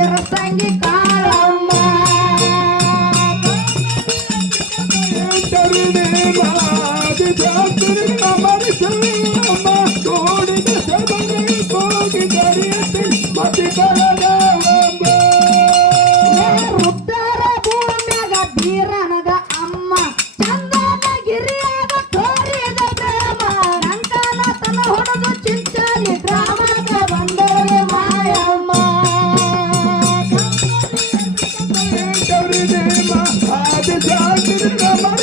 திருப்பங்கி காலம்மா தருணே மாதி திரு அமர் செல்லம்மா கோடி தசமங்கள் போகி கரியத்தில் மதி கரடாவம்மா உத்தர பூர்ணக தீரன்.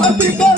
Africa.